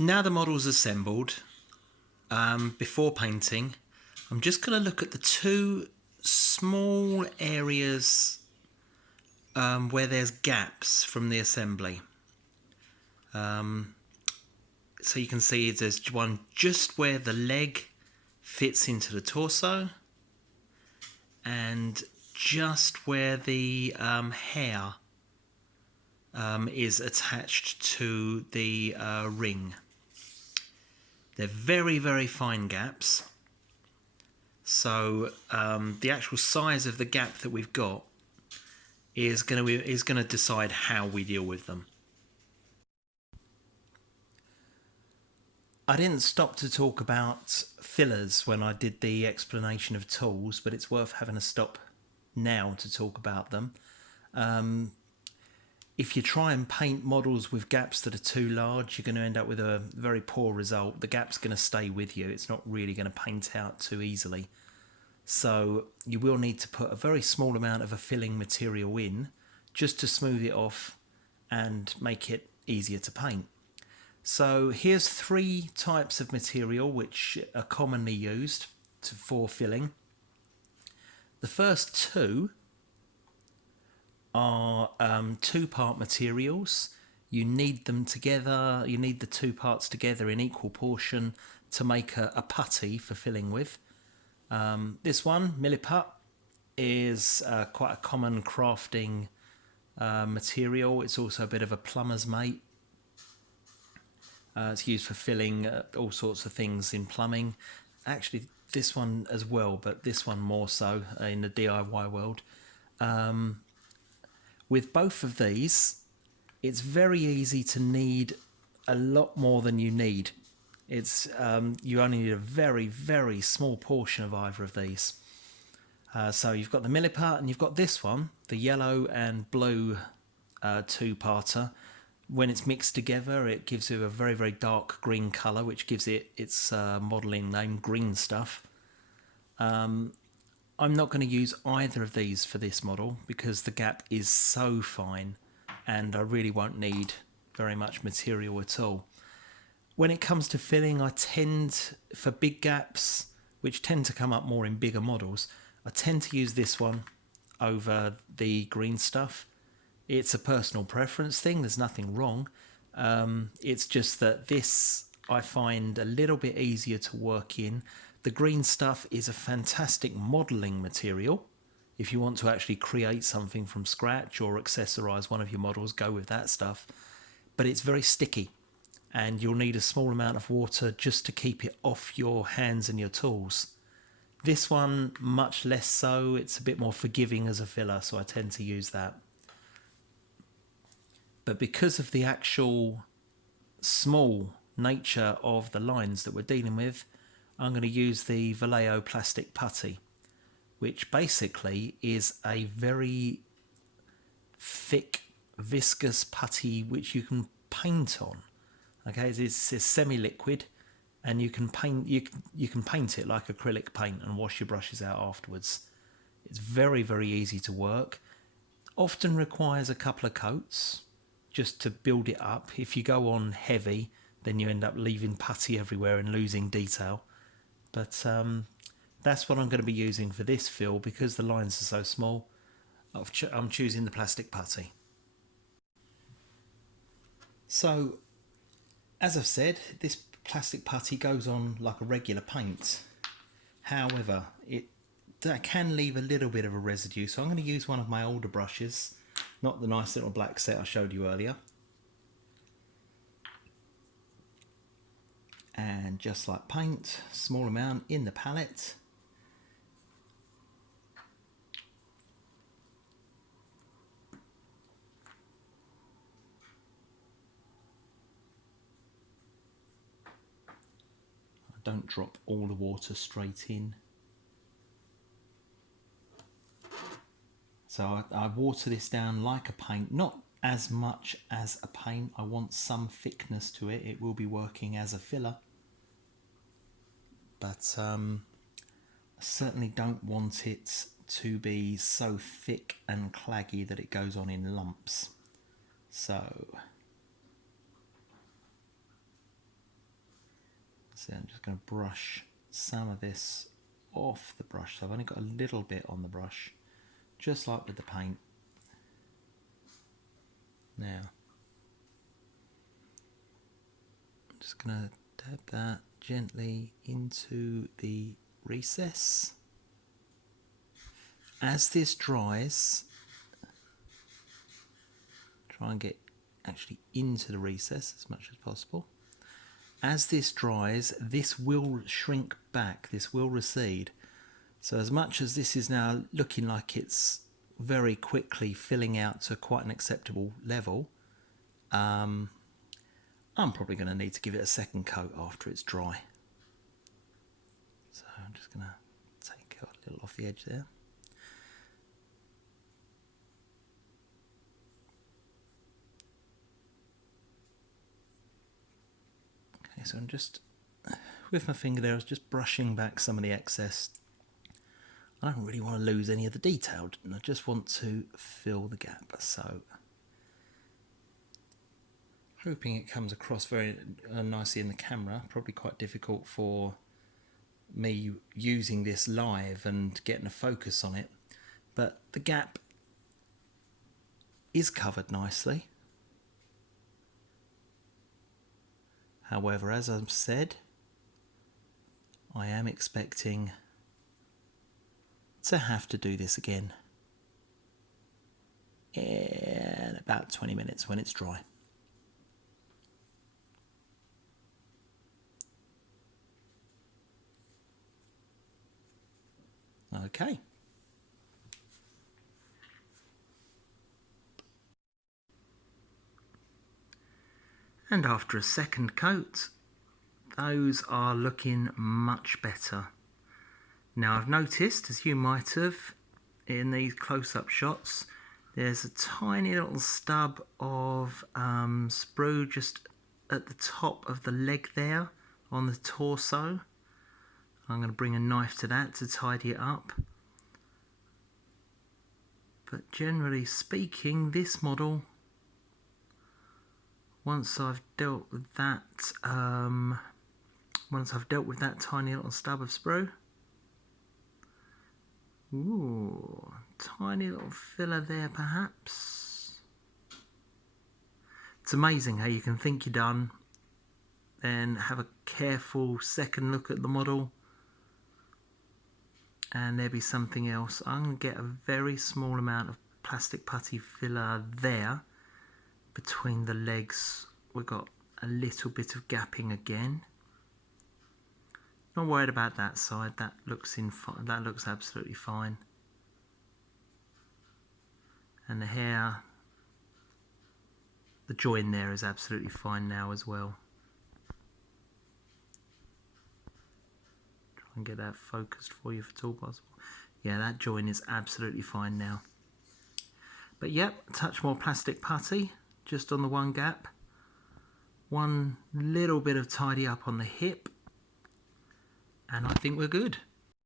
Now the model's assembled, before painting, I'm just going to look at the two small areas where there's gaps from the assembly. So you can see there's one just where the leg fits into the torso, and just where the hair is attached to the ring. They're very, very fine gaps. So the actual size of the gap that we've got is going to decide how we deal with them. I didn't stop to talk about fillers when I did the explanation of tools, but it's worth having a stop now to talk about them. If you try and paint models with gaps that are too large, you're going to end up with a very poor result. The gap's going to stay with you. It's not really going to paint out too easily. So you will need to put a very small amount of a filling material in just to smooth it off and make it easier to paint. So here's three types of material which are commonly used for filling. The first two are two-part materials. You need them together, you need the two parts together in equal portion to make a putty for filling with. This one, milliput, is quite a common crafting material. It's also a bit of a plumber's mate. It's used for filling all sorts of things in plumbing. Actually, this one as well, but this one more so in the DIY world. With both of these, it's very easy to need a lot more than you need. It's you only need a very, very small portion of either of these. So you've got the milliput and you've got this one, the yellow and blue two-parter. When it's mixed together, it gives you a very, very dark green colour, which gives it its modelling name, green stuff. I'm not going to use either of these for this model because the gap is so fine and I really won't need very much material at all. When it comes to filling, I tend, for big gaps, which tend to come up more in bigger models, I tend to use this one over the green stuff. It's a personal preference thing, there's nothing wrong. It's just that this I find a little bit easier to work in. The green stuff is a fantastic modelling material. If you want to actually create something from scratch or accessorise one of your models, go with that stuff. But it's very sticky and you'll need a small amount of water just to keep it off your hands and your tools. This one, much less so. It's a bit more forgiving as a filler, so I tend to use that. But because of the actual small nature of the lines that we're dealing with, I'm going to use the Vallejo plastic putty, which basically is a very thick, viscous putty which you can paint on. Okay, it's semi-liquid, and you can paint it like acrylic paint and wash your brushes out afterwards. It's very, very easy to work. Often requires a couple of coats just to build it up. If you go on heavy, then you end up leaving putty everywhere and losing detail. But that's what I'm going to be using for this fill because the lines are so small. I'm choosing the plastic putty. So, as I've said, this plastic putty goes on like a regular paint. However, it can leave a little bit of a residue, so I'm going to use one of my older brushes, not the nice little black set I showed you earlier. And just like paint, small amount in the palette. Don't drop all the water straight in. So I water this down like a paint, not as much as a paint. I want some thickness to it. It will be working as a filler. But I certainly don't want it to be so thick and claggy that it goes on in lumps. So So I'm just going to brush some of this off the brush. So I've only got a little bit on the brush, just like with the paint. Now, I'm just going to dab that gently into the recess. As this dries, try and get actually into the recess as much as possible. As this dries, this will shrink back, this will recede. So as much as this is now looking like it's very quickly filling out to quite an acceptable level, I'm probably going to need to give it a second coat after it's dry. So I'm just going to take out a little off the edge there. Okay, so I'm just, with my finger there, I was just brushing back some of the excess. I don't really want to lose any of the detail, and I just want to fill the gap. So, hoping it comes across very nicely in the camera. Probably quite difficult for me using this live and getting a focus on it, but the gap is covered nicely. However, as I've said, I am expecting to have to do this again in about 20 minutes when it's dry. Okay. And after a second coat, those are looking much better. Now I've noticed, as you might have, in these close-up shots, there's a tiny little stub of sprue just at the top of the leg there, on the torso. I'm going to bring a knife to that to tidy it up. But generally speaking, this model, once I've dealt with that tiny little stub of sprue, ooh, tiny little filler there perhaps. It's amazing how you can think you're done, then have a careful second look at the model, and there be something else. I'm going to get a very small amount of plastic putty filler there. Between the legs, we've got a little bit of gapping again. Not worried about that side. That looks absolutely fine. And the hair, the join there is absolutely fine now as well. Try and get that focused for you if at all possible. Yeah, that join is absolutely fine now. But yep, a touch more plastic putty just on the one gap. One little bit of tidy up on the hip, and I think we're good.